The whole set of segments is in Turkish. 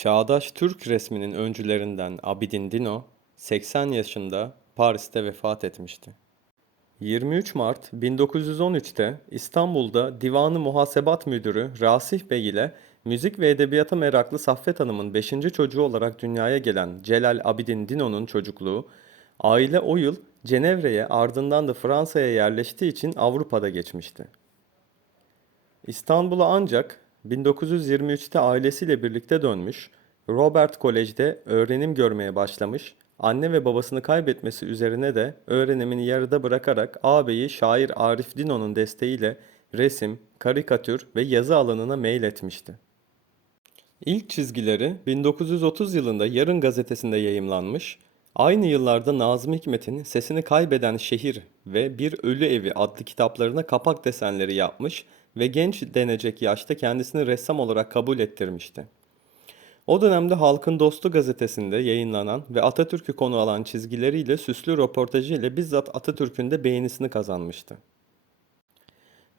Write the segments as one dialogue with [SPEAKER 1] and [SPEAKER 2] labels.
[SPEAKER 1] Çağdaş Türk resminin öncülerinden Abidin Dino, 80 yaşında Paris'te vefat etmişti. 23 Mart 1913'te İstanbul'da Divanı Muhasebat Müdürü Rasih Bey ile müzik ve edebiyata meraklı Saffet Hanım'ın 5. çocuğu olarak dünyaya gelen Celal Abidin Dino'nun çocukluğu, aile o yıl Cenevre'ye ardından da Fransa'ya yerleştiği için Avrupa'da geçmişti. İstanbul'a ancak 1923'te ailesiyle birlikte dönmüş, Robert Kolej'de öğrenim görmeye başlamış, anne ve babasını kaybetmesi üzerine de öğrenimini yarıda bırakarak ağabeyi şair Arif Dino'nun desteğiyle resim, karikatür ve yazı alanına meyil etmişti. İlk çizgileri 1930 yılında Yarın gazetesinde yayımlanmış, aynı yıllarda Nazım Hikmet'in Sesini Kaybeden Şehir ve Bir Ölü Evi adlı kitaplarına kapak desenleri yapmış ve genç denecek yaşta kendisini ressam olarak kabul ettirmişti. O dönemde Halkın Dostu gazetesinde yayınlanan ve Atatürk'ü konu alan çizgileriyle süslü röportajı ile bizzat Atatürk'ün de beğenisini kazanmıştı.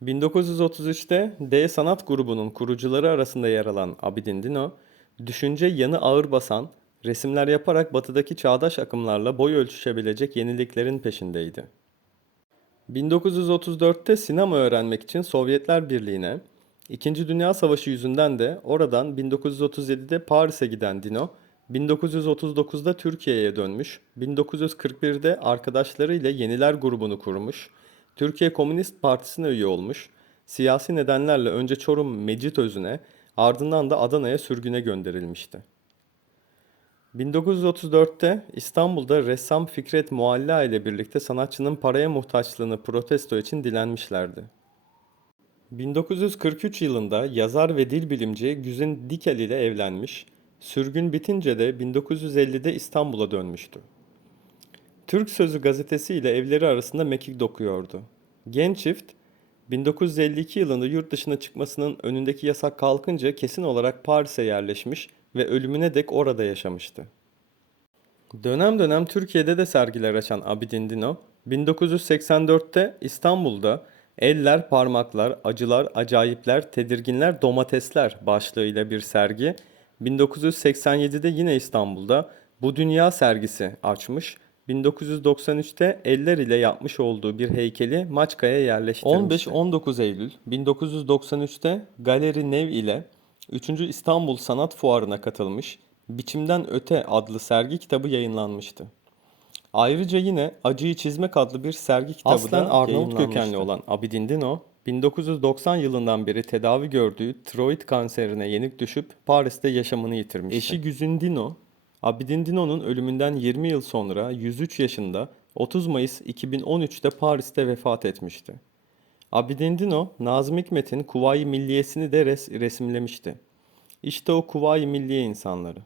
[SPEAKER 1] 1933'te D Sanat grubunun kurucuları arasında yer alan Abidin Dino, düşünce yanı ağır basan, resimler yaparak batıdaki çağdaş akımlarla boy ölçüşebilecek yeniliklerin peşindeydi. 1934'te sinema öğrenmek için Sovyetler Birliği'ne, İkinci Dünya Savaşı yüzünden de oradan 1937'de Paris'e giden Dino, 1939'da Türkiye'ye dönmüş, 1941'de arkadaşlarıyla Yeniler grubunu kurmuş, Türkiye Komünist Partisi'ne üye olmuş, siyasi nedenlerle önce Çorum Mecitözü'ne, ardından da Adana'ya sürgüne gönderilmişti. 1934'te İstanbul'da ressam Fikret Mualla ile birlikte sanatçının paraya muhtaçlığını protesto için dilenmişlerdi. 1943 yılında yazar ve dil bilimci Güzin Dikel ile evlenmiş, sürgün bitince de 1950'de İstanbul'a dönmüştü. Türk Sözü gazetesi ile evleri arasında mekik dokuyordu. Genç çift 1952 yılında yurt dışına çıkmasının önündeki yasak kalkınca kesin olarak Paris'e yerleşmiş ve ölümüne dek orada yaşamıştı. Dönem dönem Türkiye'de de sergiler açan Abidin Dino, 1984'te İstanbul'da Eller, Parmaklar, Acılar, Acayipler, Tedirginler, Domatesler başlığıyla bir sergi, 1987'de yine İstanbul'da Bu Dünya sergisi açmış, 1993'te eller ile yapmış olduğu bir heykeli Maçka'ya yerleştirmişti. 15-19 Eylül 1993'te Galeri Nev ile 3. İstanbul Sanat Fuarı'na katılmış, Biçimden Öte adlı sergi kitabı yayınlanmıştı. Ayrıca yine Acıyı Çizmek adlı bir sergi kitabı
[SPEAKER 2] Aslen
[SPEAKER 1] da
[SPEAKER 2] Arnavut kökenli
[SPEAKER 1] olan Abidin Dino, 1990 yılından beri tedavi gördüğü tiroid kanserine yenik düşüp Paris'te yaşamını yitirmişti. Eşi Güzin Dino, Abidin Dino'nun ölümünden 20 yıl sonra 103 yaşında 30 Mayıs 2013'te Paris'te vefat etmişti. Abidin Dino, Nazım Hikmet'in Kuvayi Milliyesini de res- resimlemişti. İşte o Kuvayi Milliye insanları.